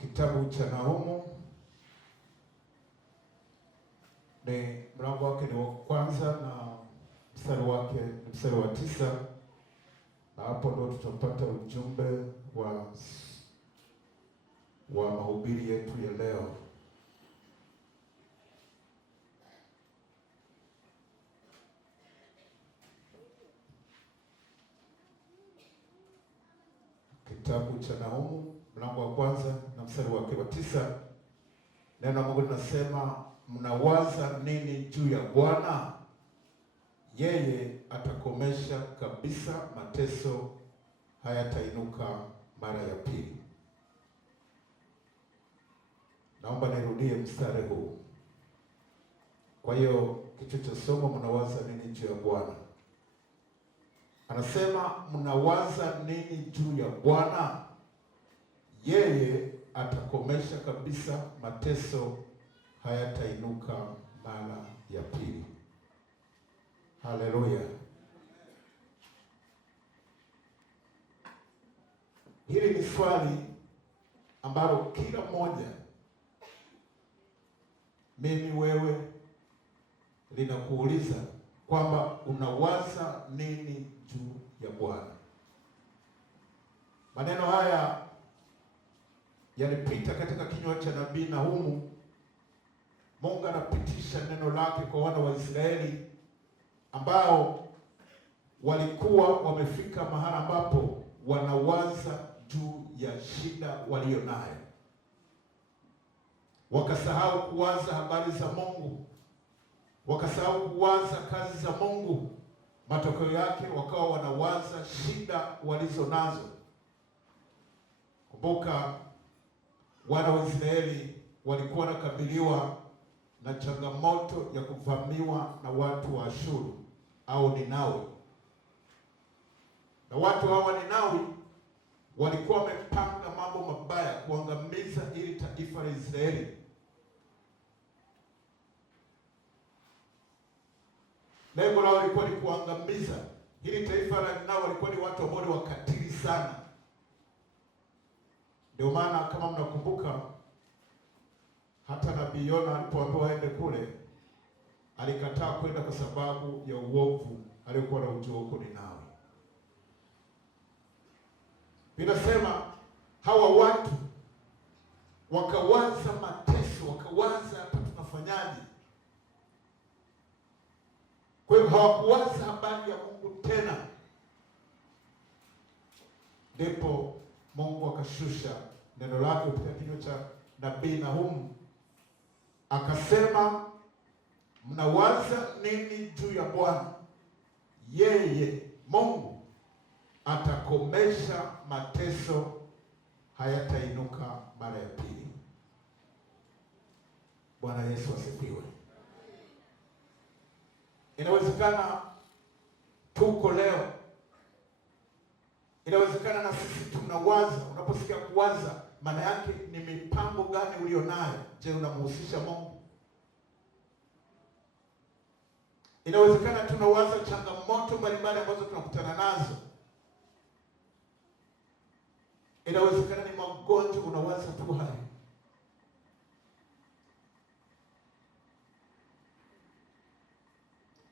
Kitabu cha Nahumu ni mlango wake ni wa kwanza na mstari wake ni mstari wa 9, na hapo ndo tutapata ujumbe wa mahubiri yetu ya leo. Kitabu cha Nahumu mlango wa kwanza na mstari wake wa 9, neno la Mungu linasema, mnawaza nini juu ya Bwana? Yeye atakomesha kabisa mateso, hayatainuka mara ya pili. Naomba nirudie mstari huu. Kwa hiyo kichwa cha somo, mnawaza nini juu ya Bwana? Anasema mnawaza nini juu ya Bwana? Yeye atakomesha kabisa mateso, hayatainuka mara ya pili. Haleluya. Hili ni swali ambalo kila mmoja, mimi, wewe, linakuuliza kwamba unawaza nini juu ya Bwana. Maneno haya yalipita katika kinywa cha nabii Nahumu. Mungu anapitisha neno lake kwa wana wa Israeli ambao walikuwa wamefika mahali ambapo wanawaza juu ya shida walio nayo, wakasahau kuwaza habari za Mungu, wakasahau kuwaza kazi za Mungu. Matokeo yake wakawa wanawaza shida walizo nazo. Kumbuka, wana wa Israeli walikuwa wanakabiliwa na changamoto ya kuvamiwa na watu wa Ashuru au Ninawi. Na watu hawa Ninawi walikuwa wamepanga mambo mabaya kuangamiza ili taifa la Israeli. Lengo lao lilikuwa ni kuangamiza hili taifa la Ninawi. Walikuwa ni watu ambao ni wakatili sana. Ndio maana kama mnakumbuka, hata nabii Yona alipoambiwa aende kule, alikataa kwenda kwa sababu ya uovu aliokuwa na ujua huko Ninawi. Inasema hawa watu wakawaza mateso, wakawaza hapa tunafanyaje. Kwa hiyo hawakuwaza habari ya Mungu tena. Ndipo Mungu akashusha neno lake kupitia kinywa cha nabii Nahumu akasema, mnawaza nini juu ya Bwana? Yeye Mungu atakomesha mateso, hayatainuka mara ya pili. Bwana Yesu asifiwe. Inawezekana tuko leo, inawezekana na sisi tunawaza. Unaposikia kuwaza, maana yake ni mipango gani ulionayo? Je, unamhusisha Mungu? Inawezekana tunawaza changamoto mbalimbali ambazo tunakutana nazo. Inawezekana ni magonjwa, unawaza tu hayo.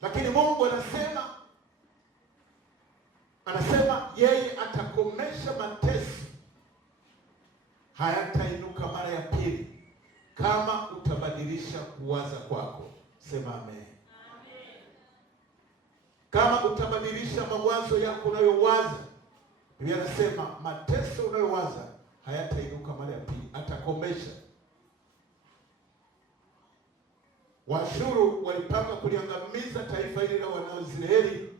Lakini Mungu anasema yeye atakomesha mateso, hayatainuka mara ya pili, kama utabadilisha kuwaza kwako. Sema amen. Kama utabadilisha mawazo yako unayowaza, Biblia inasema mateso unayowaza hayatainuka mara ya pili, atakomesha. Washuru walipanga kuliangamiza taifa hili la Wanaisraeli,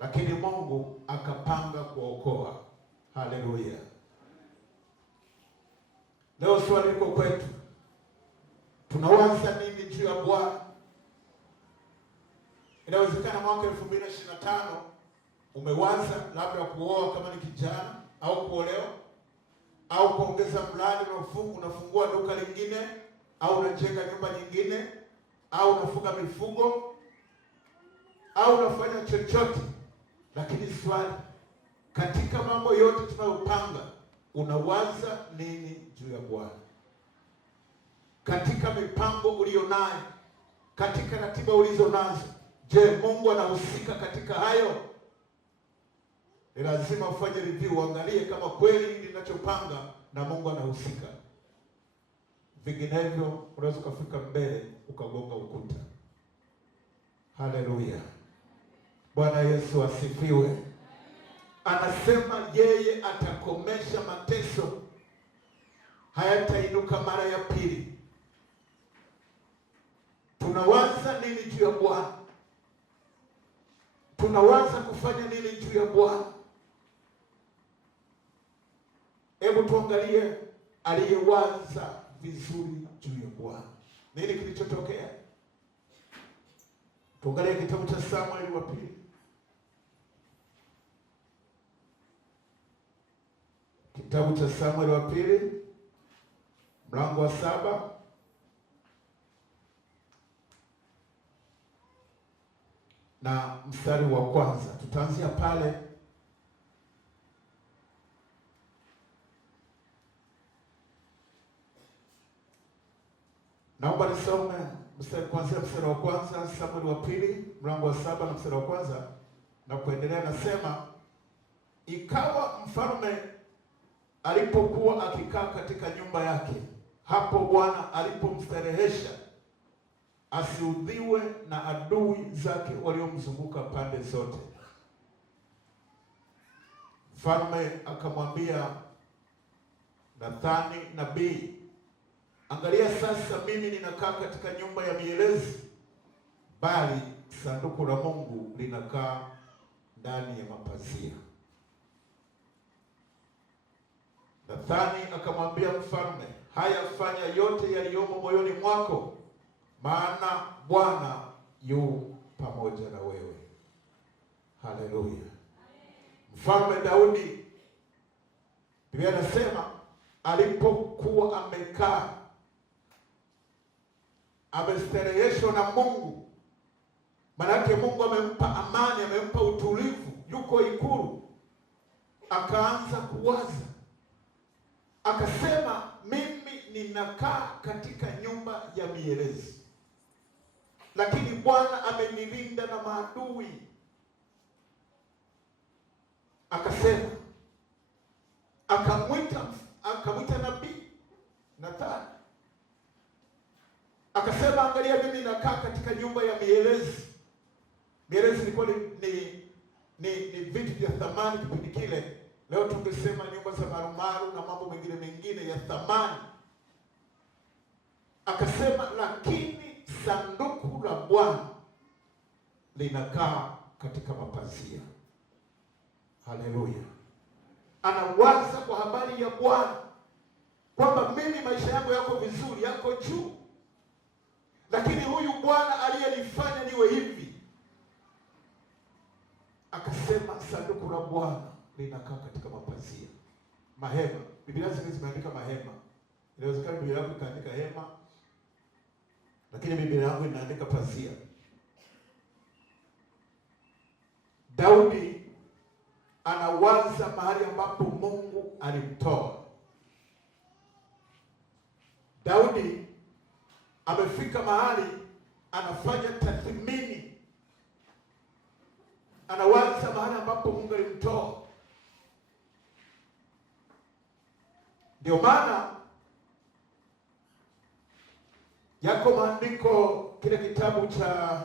lakini Mungu akapanga kuokoa. Haleluya. Leo swali liko kwetu, tunawaza nini juu ya Bwana? Inawezekana mwaka 2025 umewaza labda kuoa kama ni kijana, au kuolewa, au kuongeza mradi, unafungua duka lingine, au unajenga nyumba nyingine, au unafuga mifugo, au unafanya chochote. Lakini swali, katika mambo yote tunayopanga, unawaza nini juu ya Bwana? Katika mipango ulionayo, katika ratiba ulizo nazo, je, Mungu anahusika katika hayo? Ni lazima ufanye review, uangalie kama kweli ninachopanga na Mungu anahusika. Vinginevyo unaweza kufika mbele ukagonga ukuta. Haleluya. Bwana Yesu asifiwe. Anasema yeye atakomesha mateso, hayatainuka mara ya pili. Tunawaza nini juu ya Bwana? Tunawaza kufanya nini juu ya Bwana? Hebu tuangalie aliyewaza vizuri juu ya Bwana. Nini kilichotokea? Tuangalie kitabu cha Samueli wa pili. Kitabu cha Samueli wa pili, mlango wa 7. Na mstari wa kwanza. Tutaanzia pale. Naomba nisome kuanzia mstari wa kwanza, Samueli wa pili, mlango wa 7 na mstari wa kwanza na kuendelea. Nasema, ikawa mfalme alipokuwa akikaa katika nyumba yake, hapo Bwana alipomstarehesha asiudhiwe na adui zake waliomzunguka pande zote. Mfalme akamwambia Nathani nabii, angalia sasa, mimi ninakaa katika nyumba ya mielezi, bali sanduku la Mungu linakaa ndani ya mapazia. Nathani akamwambia mfalme, haya, fanya yote yaliyomo moyoni mwako, maana Bwana yu pamoja na wewe. Haleluya. Mfalme Daudi, Biblia inasema alipokuwa amekaa, amestareheshwa na Mungu. Manake Mungu amempa amani, amempa utulivu, yuko ikulu. Akaanza kuwaza, akasema, mimi ninakaa katika nyumba ya mielezi, lakini Bwana amenilinda na maadui. Akasema, akamwita nabii Nathani, akasema, angalia, mimi nakaa katika nyumba ya mielezi. Mielezi ilikuwa ni vitu vya thamani kipindi kile. Leo tungesema nyumba za marumaru na mambo mengine ya thamani. Akasema, lakini sanduku la Bwana linakaa katika mapazia. Haleluya! Anawaza kwa habari ya Bwana kwamba mimi maisha yangu yako vizuri, yako juu, lakini huyu Bwana aliyelifanya niwe hivi, akasema sanduku la Bwana linakaa katika mapazia. Mahema, Biblia zingine zimeandika mahema. Inawezekana Biblia yako ikaandika hema, lakini Biblia yangu inaandika pazia. Daudi anawaza mahali ambapo Mungu alimtoa. Daudi amefika mahali anafanya tathmini, anawaza mahali ambapo Mungu alimtoa. Ndio maana yako maandiko, kile kitabu cha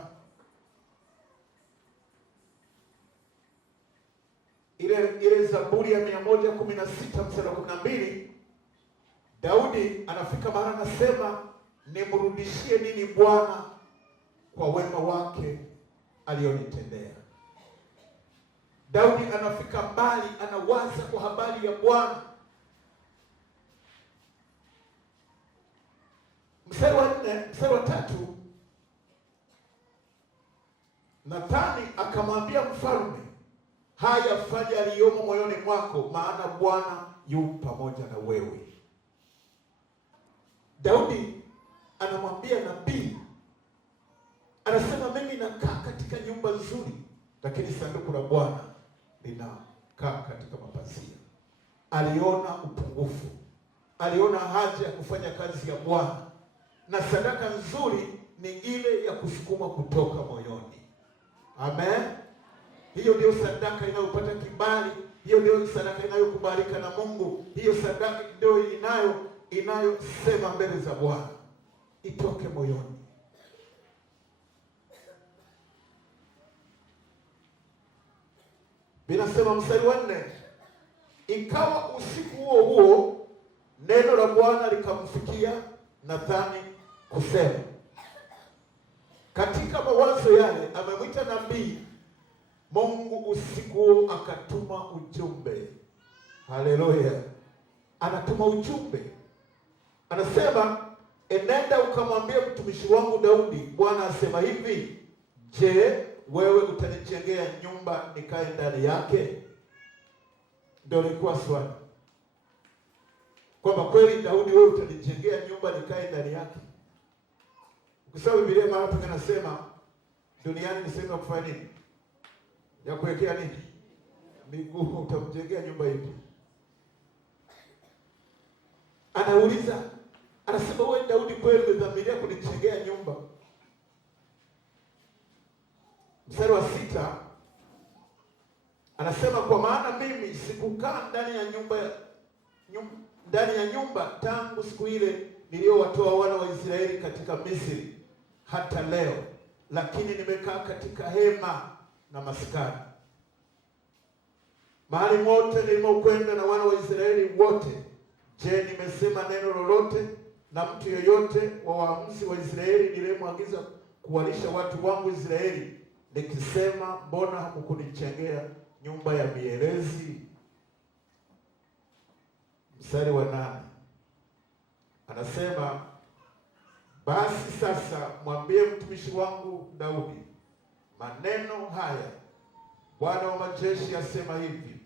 ile Zaburi ya 116 mstari wa 12, Daudi anafika mahali anasema, nimrudishie nini Bwana kwa wema wake alionitendea. Daudi anafika mbali, anawaza kwa habari ya Bwana. Mstari wa 4, mstari wa 3, Nathani akamwambia mfalme, haya fanya aliyomo moyoni mwako, maana Bwana yu pamoja na wewe. Daudi anamwambia nabii, anasema mimi nakaa katika nyumba nzuri, lakini sanduku la Bwana linakaa katika mapazia. Aliona upungufu, aliona haja ya kufanya kazi ya Bwana, na sadaka nzuri ni ile ya kusukuma kutoka moyoni. Amen. Hiyo ndio sadaka inayopata kibali, hiyo ndio sadaka inayokubalika na Mungu. Hiyo sadaka ndio inayosema mbele za Bwana, itoke moyoni. Binasema mstari wa 4, ikawa usiku huo huo neno la Bwana likamfikia Nathani kusema, katika mawazo yale amemwita nabii, Mungu usiku huo akatuma ujumbe. Haleluya! Anatuma ujumbe, anasema, enenda ukamwambia mtumishi wangu Daudi, Bwana asema hivi, je, wewe utanijengea nyumba nikae ndani yake? Ndio ilikuwa swali, kwamba kweli Daudi, wewe utanijengea nyumba nikae ndani yake? Ukisoma Biblia mahali pengine nasema duniani ni sehemu ya kufanya nini? Ya kuwekea nini? Miguu. Utamjengea nyumba ipi? Anauliza, anasema, wewe Daudi kweli umedhamiria kunijengea nyumba? Mstari wa 6 anasema, kwa maana mimi sikukaa ndani ya nyumba tangu siku ile niliyowatoa wana wa Israeli katika Misri hata leo, lakini nimekaa katika hema na maskani. Mahali mote nilimokwenda na wana wa Israeli wote, je, nimesema neno lolote na mtu yoyote wa waamuzi wa Israeli nilimwagiza kuwalisha watu wangu Israeli, nikisema, mbona hamkunijengea nyumba ya mierezi? Mstari wa 8 anasema, basi sasa mwambie mtumishi wangu Daudi maneno haya, Bwana wa majeshi asema hivi,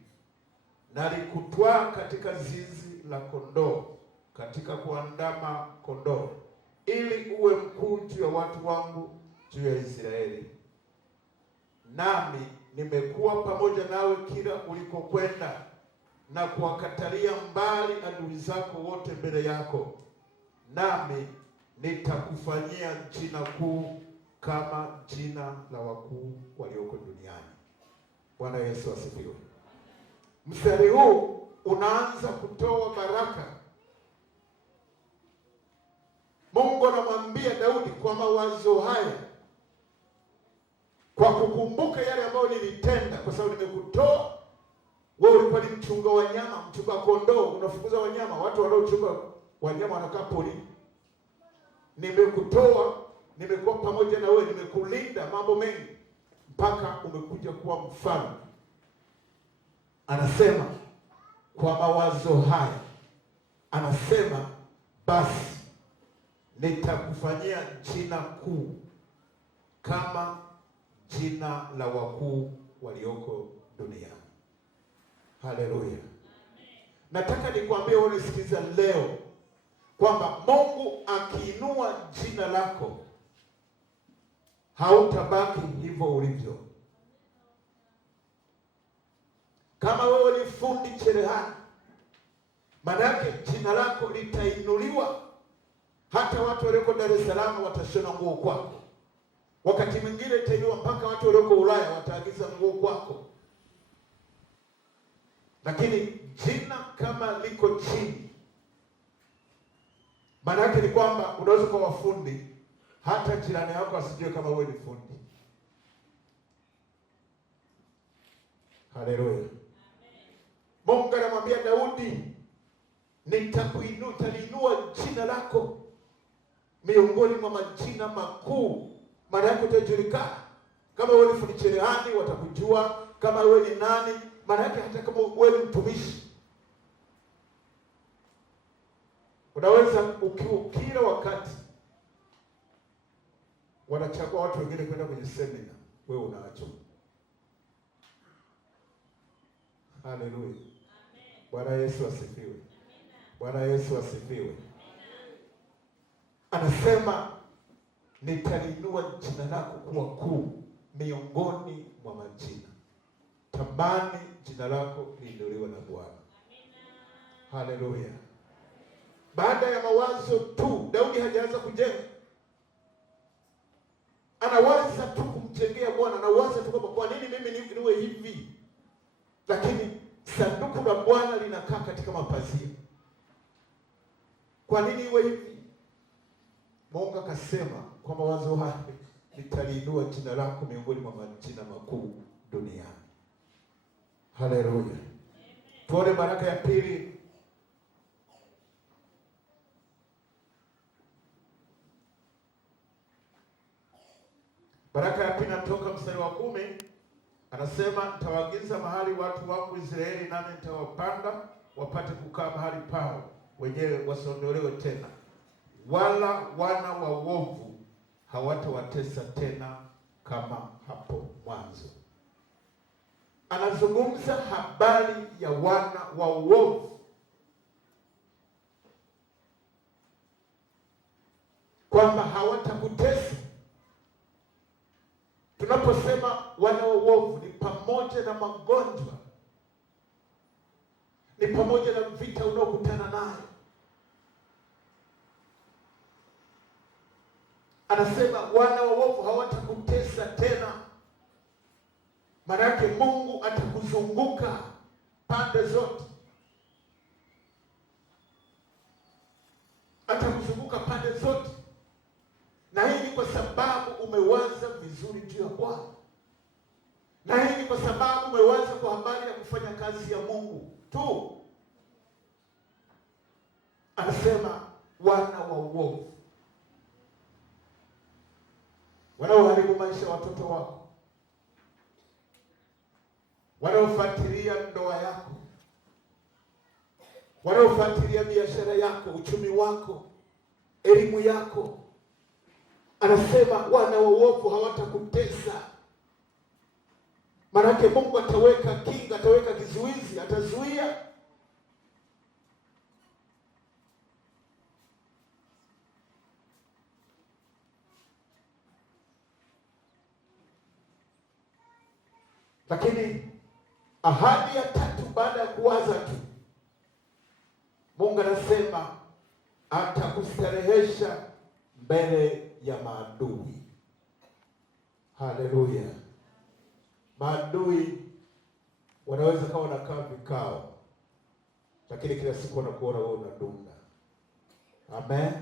nalikutwaa katika zizi la kondoo, katika kuandama kondoo, ili uwe mkuu juu ya watu wangu, juu ya Israeli. Nami nimekuwa pamoja nawe kila ulikokwenda, na kuwakatalia mbali adui zako wote mbele yako, nami nitakufanyia jina kuu kama jina la wakuu walioko duniani. Bwana Yesu asifiwe. Mstari huu unaanza kutoa baraka. Mungu anamwambia Daudi kwa mawazo haya, kwa kukumbuka yale ambayo nilitenda, kwa sababu nimekutoa wewe. Ulikuwa ni mchunga wanyama, mchunga kondoo, unafukuza wanyama. Watu wanaochunga wanyama wanakaa porini. nimekutoa, nimekuwa pamoja na wewe, nimekulinda mambo mengi mpaka umekuja kuwa mfalme. Anasema kwa mawazo haya, anasema basi nitakufanyia jina kuu kama jina la wakuu walioko duniani. Haleluya. Nataka nikwambie wewe unisikiza leo kwamba Mungu akiinua jina lako hautabaki hivyo ulivyo. Kama wewe ni fundi cherehani, maana yake jina lako litainuliwa. Hata watu walioko Dar es Salaam watashona nguo kwako. Wakati mwingine itainuliwa mpaka watu walioko Ulaya wataagiza nguo kwako. Lakini jina kama liko chini, maana yake ni kwamba unaweza kuwa wafundi, hata jirani yako asijue kama wewe ni fundi. Haleluya. Mungu anamwambia Daudi, nitaliinua jina lako miongoni mwa majina makuu. Maana yake utajulikana. Kama wewe ni fundi cherehani watakujua, kama wewe ni nani, maana yake hata kama wewe ni mtumishi. Unaweza kila wakati wanachagua watu wengine kwenda kwenye semina, wewe unaacho. Haleluya. Bwana Yesu asifiwe. Bwana Yesu asifiwe. Anasema nitalinua jina lako kuwa kuu miongoni mwa majina. Tamani jina lako liinuliwe na Bwana. Haleluya. Baada ya mawazo tu, Daudi hajaanza kujenga. Anawaza tu kumjengea Bwana, anawaza tu kwamba kwa nini mimi niwe hivi? Lakini sanduku la Bwana linakaa katika mapazia. Kwa nini iwe hivi? Mungu akasema kwa mawazo haya nitaliinua jina lako miongoni mwa majina makuu duniani. Haleluya. Tuone baraka ya pili. Baraka ya pili natoka mstari wa 10. Anasema nitawaagiza mahali watu wangu Israeli, nami nitawapanda wapate kukaa mahali pao wenyewe, wasiondolewe tena, wala wana wa uovu hawatawatesa tena kama hapo mwanzo. Anazungumza habari ya wana wa uovu, kwamba hawatakutesa. Tunaposema wana wa uovu ni pamoja na magonjwa, ni pamoja na vita unaokutana nayo. Anasema wana wa uovu hawatakutesa tena. Maana yake Mungu atakuzunguka pande zote. Atakuzunguka pande zote. Na hii ni kwa sababu umewaza vizuri juu ya Bwana. Na hii ni kwa sababu umewaza kwa habari ya kufanya kazi ya Mungu tu. Anasema wana wa uovu, wanaoharibu maisha ya watoto wako, wanaofuatilia ndoa yako, wanaofuatilia biashara yako, uchumi wako, elimu yako. Anasema wana wa uovu hawatakutesa. Maana Mungu ataweka kinga, ataweka kizuizi, atazuia. Lakini ahadi ya tatu baada ya kuwaza tu, Mungu anasema atakustarehesha mbele ya maadui. Haleluya. Maadui wanaweza kawa wanakaa vikao, lakini kila siku wanakuona wewe unadunda. Amen.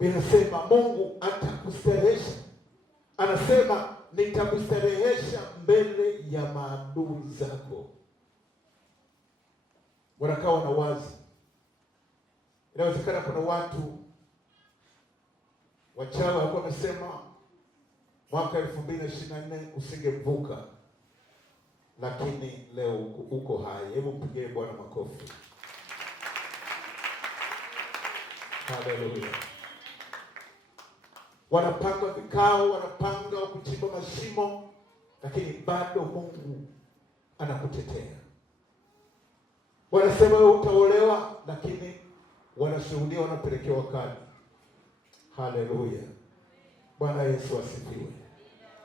Binasema Mungu atakustarehesha. Anasema nitakustarehesha mbele ya maadui zako. Wanakaa wanawazi. Inawezekana kuna watu Wachawi walikuwa wamesema mwaka 2024 usingevuka, lakini leo uko hai. Hebu mpigie Bwana makofi. Haleluya. Wanapanga vikao, wanapanga kuchimba mashimo, lakini bado Mungu anakutetea. Wanasema wewe utaolewa, lakini wanashuhudia wanapelekewa kadi. Haleluya. Bwana Yesu asifiwe.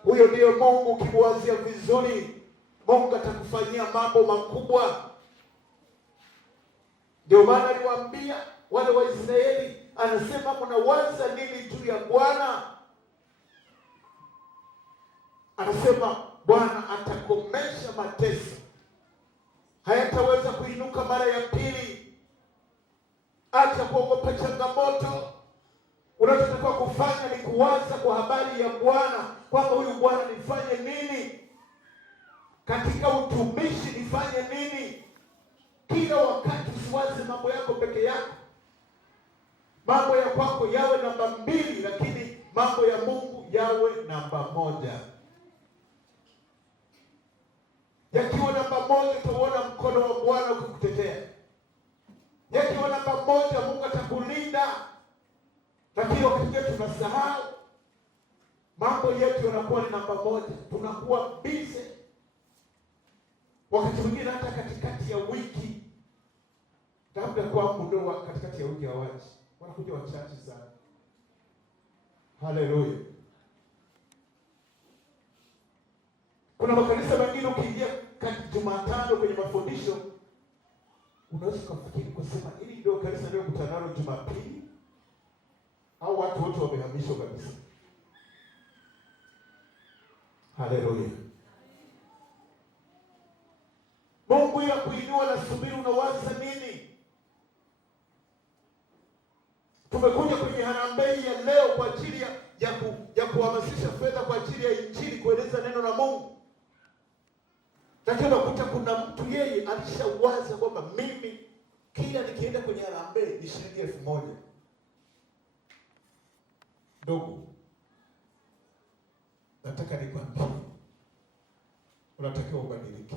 Huyo ndiyo Mungu. Ukimwazia vizuri, Mungu atakufanyia mambo makubwa. Ndio maana aliwaambia wale wa Israeli, anasema mnawaza nini juu ya Bwana? Anasema Bwana atakomesha mateso, hayataweza kuinuka mara ya pili. Acha kuogopa changamoto. Unachotakiwa kufanya ni kuwaza kwa habari ya Bwana, kwamba huyu Bwana nifanye nini katika utumishi, nifanye nini. Kila wakati usiwaze mambo yako peke yako. Mambo ya kwako yawe namba 2, lakini mambo ya Mungu yawe namba 1. Yakiwa namba 1, utaona mkono wa Bwana ukikutetea. Yakiwa namba 1, Mungu atakulinda. Lakini wakati tunasahau, mambo yetu yanakuwa ni namba 1, tunakuwa busy. Wakati mwingine hata katikati ya wiki, labda kwa muda katikati ya wiki hawaji, wanakuja wachache sana. Haleluya. Kuna makanisa mengine ukiingia Jumatano kwenye mafundisho, unaweza kufikiri kusema hili ndio kanisa leo kutanalo Jumapili, au watu wote wamehamishwa kabisa. Haleluya. Mungu ya kuinua na subiri, unawaza nini? Tumekuja kwenye harambee ya leo kwa ajili ya kuhamasisha fedha kwa ajili ya Injili, kueleza neno la Mungu. Lakini unakuta kuna mtu yeye alishawaza kwamba mimi kila nikienda kwenye harambee ni shilingi 1000. Ndugu, nataka nikwambie, unatakiwa ubadilike.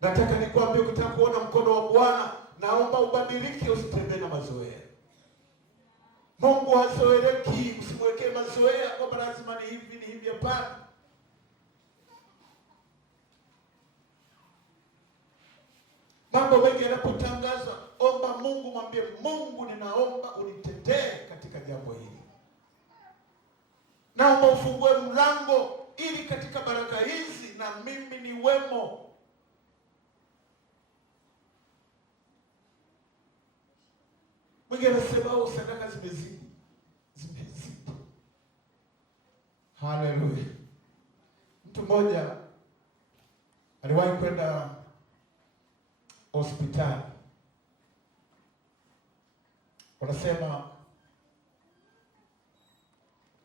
Nataka nikwambie, ukitaka kuona mkono wa Bwana, naomba ubadilike, usitembee na mazoea. Mungu hazoeleki, usimwekee mazoea kwamba lazima ni hivi, hapana. Mambo mengi yanapotangazwa, omba Mungu, mwambie Mungu, ninaomba unitetee katika jambo hili. Naomba ufungue mlango ili katika baraka hizi na mimi niwemo. Mwingine anasema sadaka zimezidi. Haleluya. Mtu mmoja aliwahi kwenda hospitali. Wanasema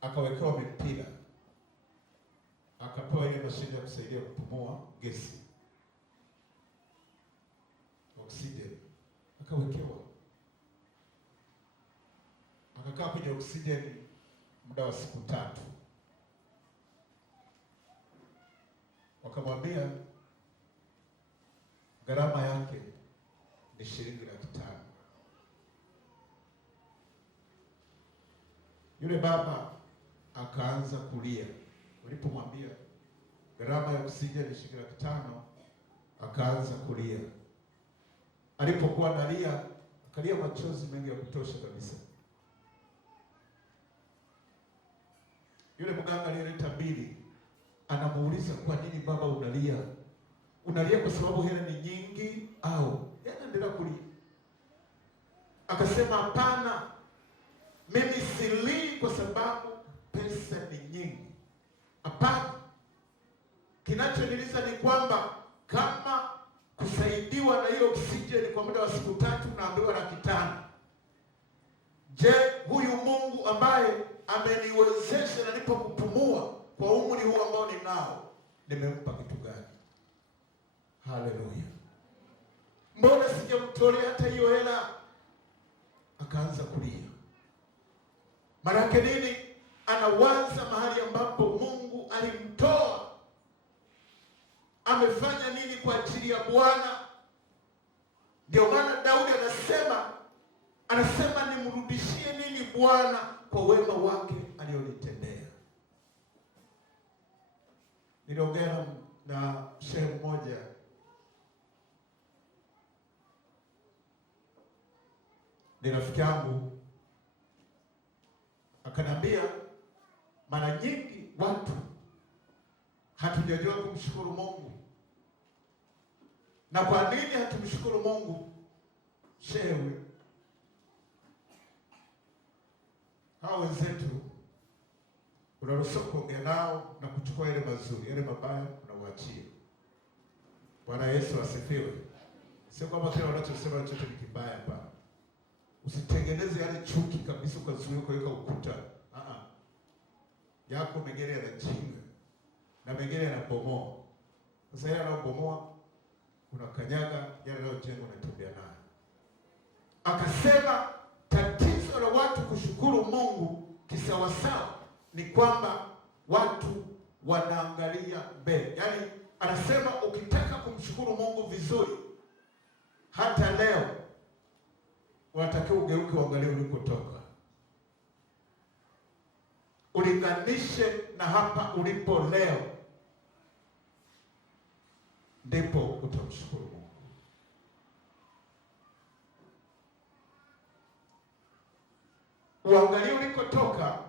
akawekewa mipira, akapewa ile mashine ya kusaidia kupumua gesi, oksijeni, akawekewa. Akakaa kwenye oksijeni muda wa siku 3. Wakamwambia gharama yake ni shilingi 500,000. Yule baba akaanza kulia. Walipomwambia gharama ya oksijeni ni shilingi 500,000, akaanza kulia. Alipokuwa analia, akalia machozi mengi ya kutosha kabisa. Yule mganga aliyeleta bili anamuuliza, kwa nini baba unalia? Unalia kwa sababu hela ni nyingi au? Anaendelea kulia. Akasema, hapana, mimi silii kwa sababu pesa ni nyingi. Hapana. Kinachoniliza ni kwamba kama kusaidiwa na hiyo oksijeni kwa muda wa siku 3 naambiwa 500,000. Je, huyu Mungu ambaye ameniwezesha na nipo kupumua kwa umri huu ambao ninao, nimempa kitu gani? Haleluya. Mbona sijamtolea hata hiyo hela? akaanza kulia. Maana yake nini? Anawaza mahali ambapo Mungu alimtoa, amefanya nini kwa ajili ya Bwana. Ndio maana Daudi anasema nimrudishie nini Bwana kwa wema wake alionitendea. Niliongea na shehe mmoja ni rafiki yangu, akaniambia mara nyingi watu hatujajua kumshukuru Mungu. Na kwa nini hatumshukuru Mungu? Shehe, hao wenzetu unaruhusiwa kuongea nao na kuchukua yale mazuri, yale mabaya unauachia. Bwana Yesu asifiwe. Sio kwamba kila unachosema chote ni kibaya hapa. Usitengeneze yale chuki kabisa ukazuia kuweka ukuta. Yako mengine yanachinga na mengine yanabomoa. Sasa yale yanabomoa unakanyaga, yale yanayojenga unatembea nayo. Akasema tatizo la watu kushukuru Mungu kisawasawa ni kwamba watu wanaangalia mbele. Yaani anasema ukitaka kumshukuru Mungu vizuri, hata leo unatakiwa ugeuke uangalie ulikotoka, ulinganishe na hapa ulipo leo, ndipo utamshukuru Mungu. Uangalie ulikotoka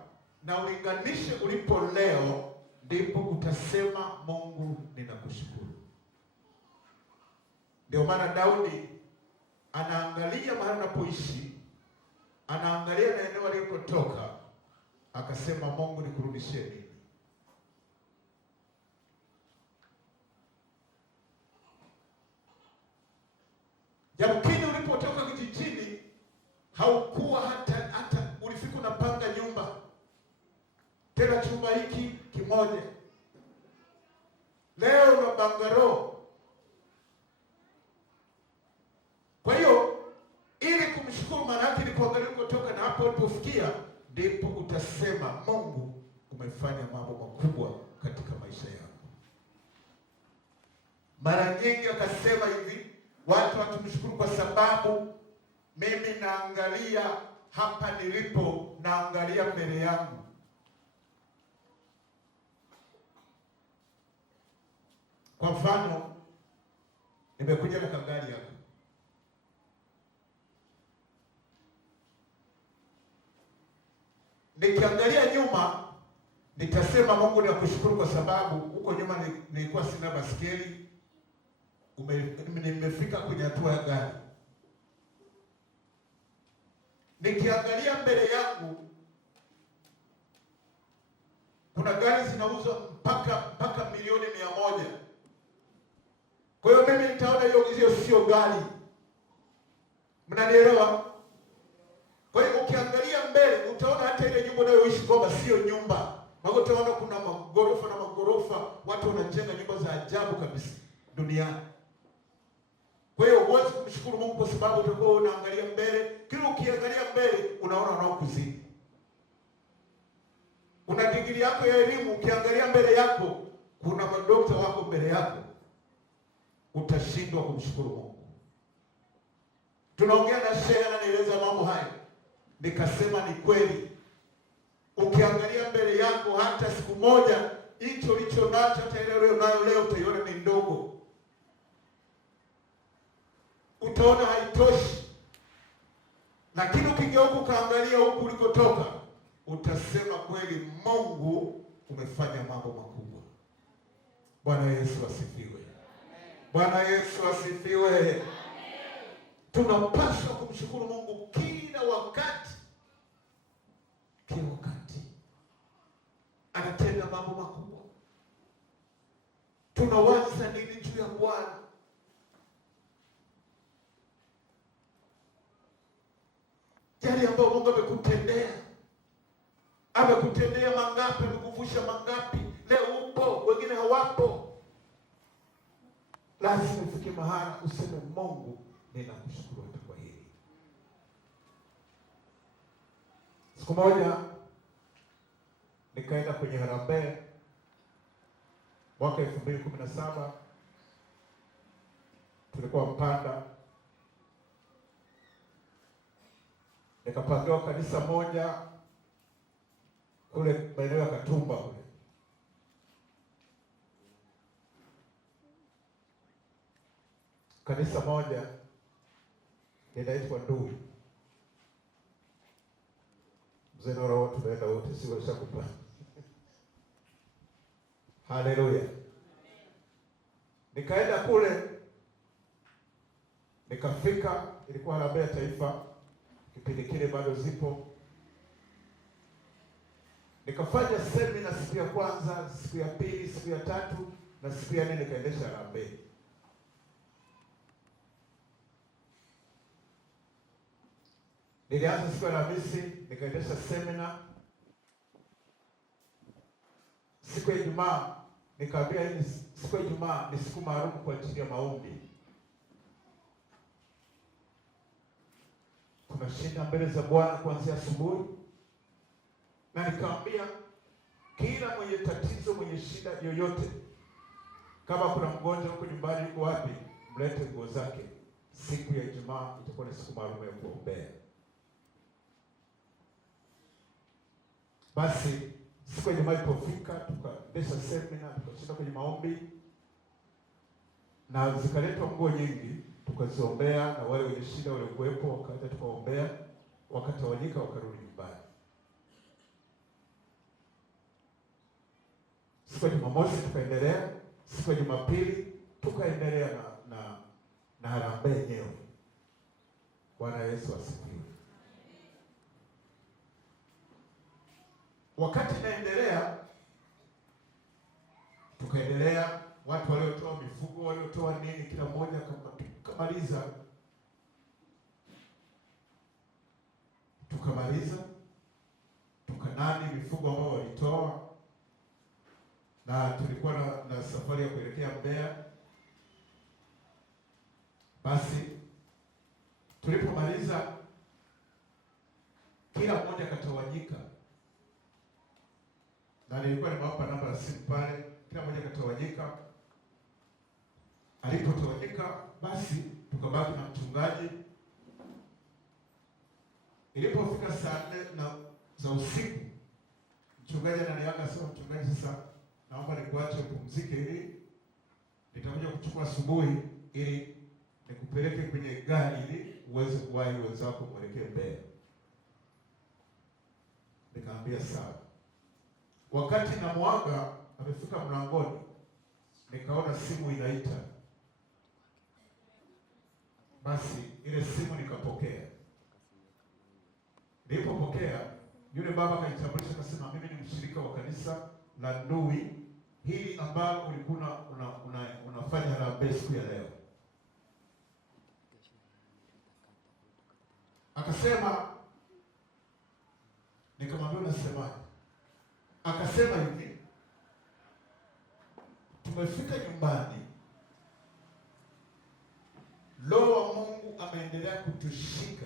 na ulinganishe ulipo leo, ndipo utasema Mungu ninakushukuru. Ndio maana Daudi anaangalia mahali anapoishi, anaangalia na eneo alikotoka, akasema Mungu nikurudishie nini? Yamkini ulipotoka kijijini haukuwa hata ulifika unapanga nyumba, tena chumba hiki kimoja. Leo na bangaro. Kwa hiyo ili kumshukuru maana yake ni kuangalia kutoka, na hapo ulipofikia ndipo utasema Mungu umefanya mambo makubwa katika maisha yako. Mara nyingi akasema hivi, watu watumshukuru kwa sababu mimi naangalia hapa nilipo, naangalia mbele yangu. Kwa mfano, nimekuja na kagari hapa. Nikiangalia nyuma nitasema Mungu nakushukuru kwa sababu huko nyuma nilikuwa sina basikeli, nimefika kwenye hatua ya gari. Nikiangalia mbele yangu kuna gari zinauzwa mpaka milioni 100. Kwa hiyo mimi nitaona hiyo sio gari. Mnanielewa? Kwa hiyo ukiangalia mbele utaona hata ile nyumba unayoishi kwamba sio nyumba. Maana utaona kuna magorofa na magorofa, watu wanajenga nyumba za ajabu kabisa duniani. Kwa hiyo huwezi kumshukuru Mungu kwa sababu utakuwa unaangalia mbele. Kila ukiangalia mbele unaona wanaokuzidi. Una digrii yako ya elimu, ukiangalia mbele yako kuna madokta wako mbele yako, utashindwa kumshukuru Mungu. Tunaongea na shehe ananieleza mambo haya, nikasema ni kweli. Ukiangalia mbele yako hata siku moja hicho ulicho nacho hata ile leo utaiona ni ndogo. Utaona haitoshi. Lakini ukigeuka ukaangalia huku ulikotoka, utasema kweli Mungu umefanya mambo makubwa. Bwana Yesu asifiwe. Bwana Yesu asifiwe. Amen. Tunapaswa kumshukuru Mungu kila wakati. Kila wakati anatenda mambo makubwa. Tunawaza nini juu ya Bwana? Yale ambayo Mungu amekutendea. Amekutendea mangapi? Amekuvusha mangapi? Leo upo, wengine hawapo. Lazima ufike mahali useme Mungu ninakushukuru kwa hili. Siku moja nikaenda kwenye harambee mwaka 2017, tulikuwa Mpanda, nikapangiwa kanisa moja kule maeneo ya Katumba kule. Kanisa moja linaitwa Ndui. Mzee Nora, watu tunaenda wote, si walishakupa. Haleluya. Nikaenda kule, nikafika, ilikuwa harambee ya taifa, kipindi kile bado zipo. Nikafanya semina siku ya kwanza, siku ya pili, siku ya tatu na siku ya nne nikaendesha harambee. Nilianza siku ya Alhamisi, nikaendesha semina. Siku ya Ijumaa nikaambia hii siku ya Ijumaa ni siku maalum kwa ajili ya maombi. Tunashinda mbele za Bwana kuanzia asubuhi. Na nikaambia kila mwenye tatizo, mwenye shida yoyote, kama kuna mgonjwa huko nyumbani, yuko wapi, mlete nguo zake. Siku ya Ijumaa itakuwa ni siku maalum ya kuombea. Basi siku ya Ijumaa ilipofika, tukaendesha semina, tukashinda kwenye maombi na zikaletwa nguo nyingi, tukaziombea, na wale wenye shida wale kuwepo wakaja tukaombea, wakatawanyika, wakarudi nyumbani. Siku ya Jumamosi tukaendelea, siku ya Jumapili tukaendelea na harambee yenyewe. Bwana Yesu asifiwe. Wakati naendelea, tukaendelea, watu waliotoa mifugo, waliotoa nini, kila mmoja tukamaliza. Tukanani mifugo ambao walitoa, na tulikuwa na safari ya kuelekea Mbeya. Basi tulipomaliza, kila mmoja akatawanyika, na nilikuwa nimewapa namba ya simu pale. Kila mmoja akatawanyika. Alipotawanyika, basi tukabaki na mchungaji. Ilipofika saa 4 za usiku, mchungaji ananiaga, sema, mchungaji, sasa naomba nikuache upumzike, ili nitakuja kuchukua asubuhi, ili nikupeleke kwenye gari ili uweze kuwahi wenzako kuelekea Mbeya. Nikaambia sawa. Wakati na mwaga amefika mlangoni, nikaona simu inaita. Basi ile simu nikapokea. Nilipopokea, yule baba akanitambulisha, akasema, mimi ni mshirika wa kanisa la Ndui hili ambalo ulikuwa unafanya harambee siku ya leo. Akasema, nikamwambia unasemaje? Akasema hivi, tumefika nyumbani, Roho wa Mungu ameendelea kutushika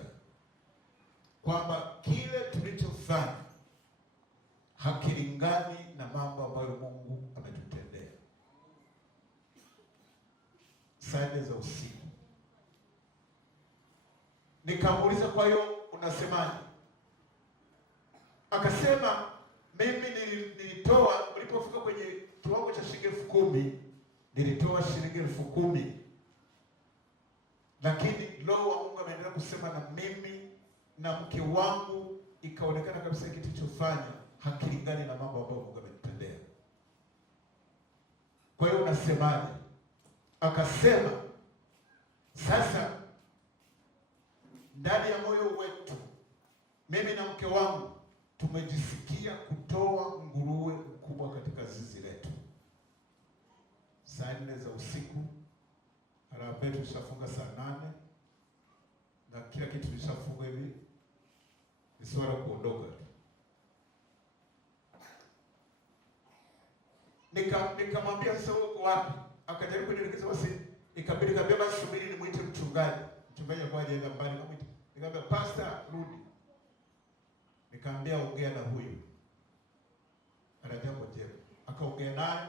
kwamba kile tulichofanya hakilingani na mambo ambayo Mungu ametutendea. Saa 4 za usiku. Nikamuuliza, kwa hiyo unasemaje? Akasema, mimi nilitoa, ulipofika kwenye kiwango cha shilingi 10,000, nilitoa shilingi 10,000. Lakini Roho wa Mungu ameendelea kusema na mimi na mke wangu, ikaonekana kabisa kitu kilichofanya hakilingani na mambo ambayo Mungu ametutendea. Kwa hiyo unasemaje? Akasema, sasa ndani ya moyo wetu, mimi na mke wangu tumejisikia kutoa nguruwe mkubwa katika zizi letu. Saa 4 za usiku, harambee tulishafunga saa 8 na kila kitu tulishafunga, hivi ni swala kuondoka. Nikamwambia, sasa uko wapi? Akajaribu kunielekeza, basi ikabidi kabla basi subiri nimuite mchungaji. Mchungaji alikuwa hajaenda mbali, nikamwita. Nikamwambia, pastor, rudi. Nikaambia ongea na huyu. Ana jambo jema. Akaongea naye,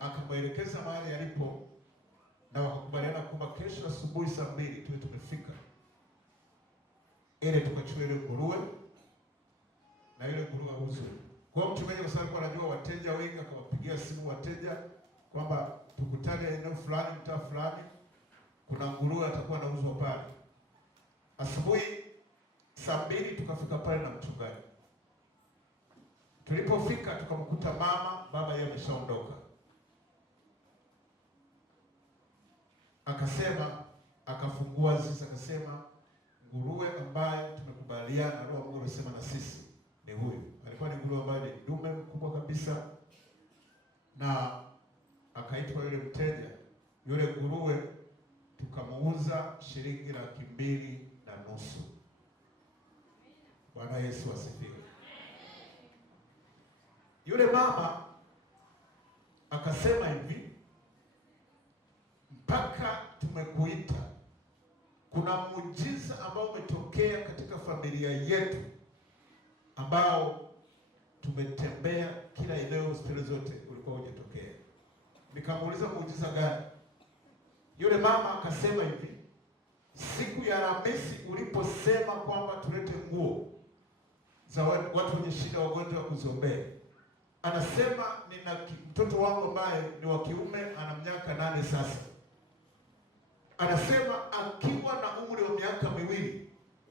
akamwelekeza mahali alipo na wakakubaliana kwamba kesho asubuhi saa 2 tuwe tumefika. Ile tukachukua ile nguruwe na ile nguruwe auzwe. Kwa mchungaji kwa sababu anajua wateja wengi, akawapigia simu wateja kwamba tukutane eneo fulani, mtaa fulani, kuna nguruwe atakuwa anauzwa pale. Asubuhi saa 2 tukafika pale na mchungaji. Tulipofika tukamkuta mama, baba yeye ameshaondoka. Akasema, akafungua zizi, akasema nguruwe ambaye tumekubaliana, Roho Mungu anasema na sisi ni huyu. Alikuwa ni nguruwe ambaye ni dume mkubwa kabisa, na akaitwa yule mteja. Yule nguruwe tukamuuza shilingi 2,500. Bwana Yesu asifiwe. Yule mama akasema hivi, mpaka tumekuita, kuna muujiza ambao umetokea katika familia yetu ambao tumetembea kila eneo, hospitali zote ulikuwa hujatokea. Nikamuuliza muujiza gani? Yule mama akasema hivi, siku ya Alhamisi uliposema kwamba tulete nguo za watu wenye shida, wagonjwa wa kuzombea, anasema nina mtoto wangu ambaye ni wa kiume, ana miaka 8 sasa. Anasema akiwa na umri wa miaka 2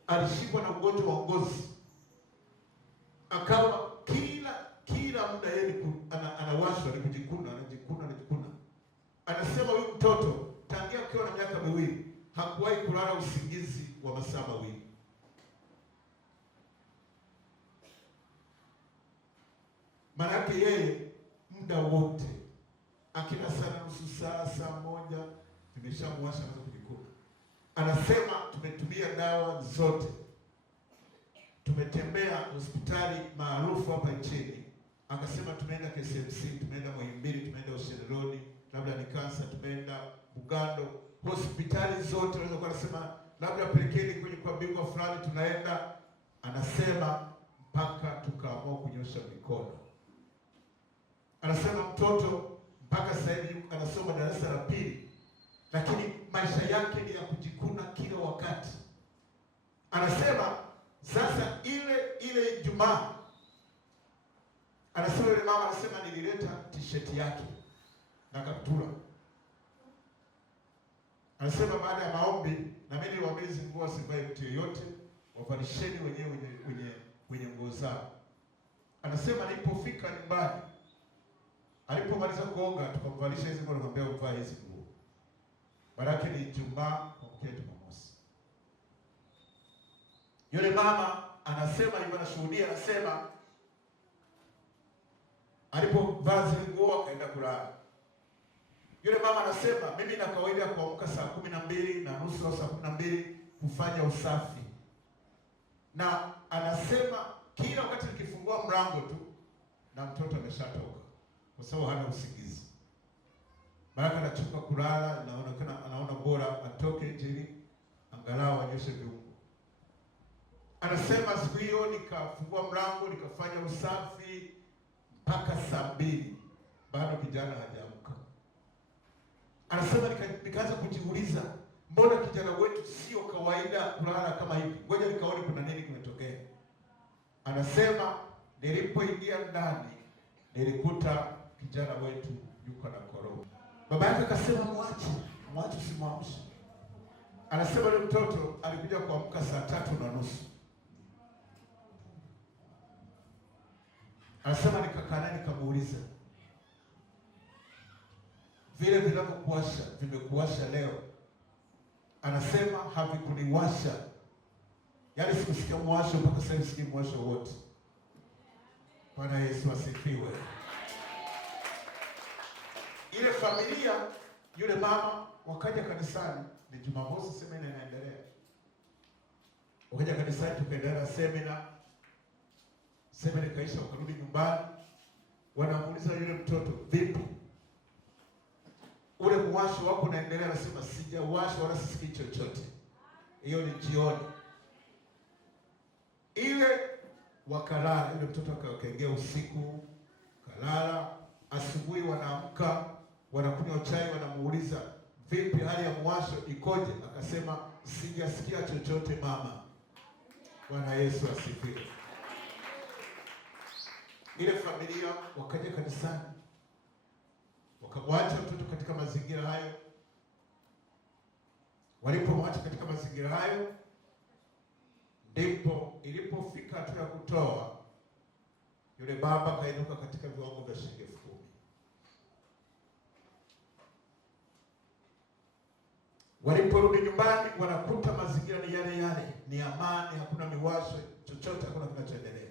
alishikwa na ugonjwa wa ngozi, akawa kila muda yeye anawashwa, anajikuna. Anasema huyu mtoto tangia akiwa na miaka 2 hakuwahi kulala usingizi wa masaa 2. Maana yake yeye muda wote akila sana nusu saa, saa 1 nimeshamwasha na kujikuna. Anasema tumetumia dawa zote, tumetembea hospitali maarufu hapa nchini. Akasema tumeenda KCMC, tumeenda Muhimbili, tumeenda Usheleloni, labda ni kansa, tumeenda Bugando, hospitali zote. Unaweza kuwa anasema labda pelekeni kwenye kwa bingwa fulani, tunaenda. Anasema mpaka tukaamua kunyosha mikono. Anasema mtoto mpaka sasa hivi anasoma darasa la 2, lakini maisha yake ni ya kujikuna kila wakati. Anasema sasa ile Ijumaa, anasema yule mama, anasema nilileta t-shirt yake na kaptura. Anasema baada ya maombi, na mimi niwaambia hizo nguo sivae mtu yoyote, wavalisheni wenyewe wenye nguo zao. Anasema nilipofika nyumbani, alipomaliza kuoga, tukamvalisha hizo nguo, nikamwambia uvae hizo nguo. Baraka ni Ijumaa kwa Jumamosi. Yule mama anasema hivyo, anashuhudia, anasema alipovaa zile nguo akaenda kulala. Yule mama anasema mimi na kawaida kuamka saa 12:30 au saa 12 kufanya usafi. Na anasema kila wakati nikifungua mlango tu na mtoto ameshatoka, kwa sababu hana usingizi. Baraka anachoka kulala, anaona bora atoke nje ili angalau anyoshe viungo. Anasema siku hiyo nikafungua mlango, nikafanya usafi mpaka saa 2, bado kijana hajaamka. Anasema nikaanza kujiuliza, mbona kijana wetu sio kawaida kulala kama hivi? Ngoja nikaone kuna nini kimetokea. Anasema nilipoingia ndani nilikuta kijana wetu yuko na koroma. Baba yake akasema mwache usimwamshe. Anasema yule mtoto alikuja kuamka saa 3:30. Anasema nikakaa naye nikamuuliza, vile vinavyokuwasha vimekuwasha leo? Anasema havikuniwasha. Yaani sikusikia mwasho mpaka sasa hivi, sikia mwasho wote. Bwana Yesu asifiwe. Ile familia, yule mama wakaja kanisani, ni Jumamosi, semina inaendelea. Wakaja kanisani, tukaendelea na semina. Semina ikaisha, wakarudi nyumbani. Wanamuuliza yule mtoto, vipi? Ule mwasho wako unaendelea? Anasema sijawasha wala sisikii chochote. Hiyo ni jioni. Ile wakalala. Yule mtoto akakengea usiku, kalala. Asubuhi wanaamka, wanakunywa chai, wanamuuliza vipi, hali ya mwasho ikoje? Akasema sijasikia chochote mama. Bwana Yesu asifiwe. Ile familia wakaja kanisani, wakamwacha mtoto katika mazingira hayo. Walipomwacha katika mazingira hayo, ndipo ilipofika hatua ya kutoa, yule baba kainuka katika viwango vya shilingi 10,000. Waliporudi nyumbani, wanakuta mazingira ni yale yale, ni amani, hakuna miwasho chochote, hakuna kinachoendelea.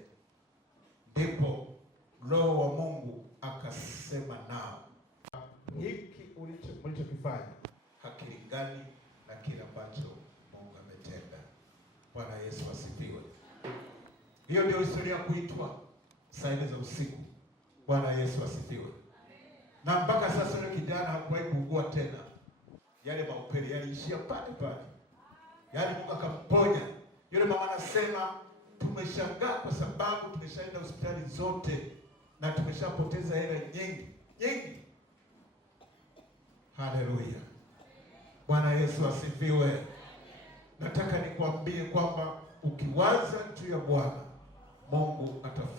Ndipo Roho wa Mungu akasema nao, hiki ulichokifanya hakilingani na kile ambacho Mungu ametenda. Bwana Yesu asifiwe. Hiyo ndio historia kuitwa saa 4 za usiku. Bwana Yesu asifiwe. Na mpaka sasa yule kijana hakuwahi kuugua tena. Yale maupele yaliishia pale pale. Yaani Mungu akamponya. Yule mama anasema tumeshangaa kwa sababu tumeshaenda hospitali zote na tumeshapoteza hela nyingi. Haleluya. Bwana Yesu asifiwe. Nataka nikwambie kwamba ukiwaza juu ya Bwana, Mungu atafanya